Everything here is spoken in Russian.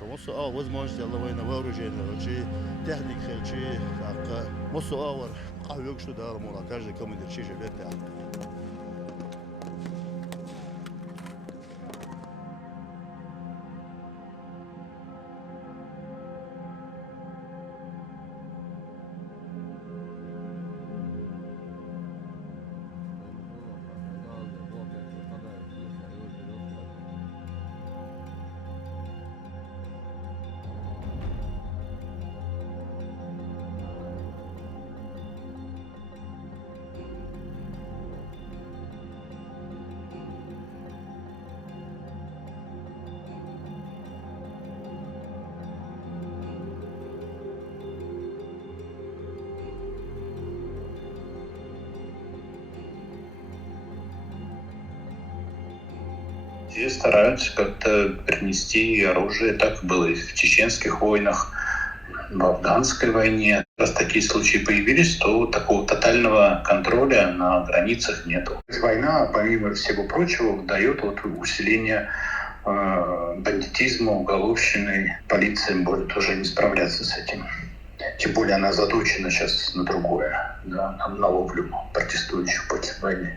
Мусор возможности ловить вооружение, чи техники, чи так. Мусор, авиак что да, мол, каждый командир чи живет так. Все стараются как-то принести оружие. Так было и в чеченских войнах, в афганской войне. Раз такие случаи появились, то такого тотального контроля на границах нету. Война, помимо всего прочего, дает усиление бандитизма, уголовщины. Полиция может уже не справляться с этим. Тем более она заточена сейчас на другое, да, на ловлю протестующих против войны.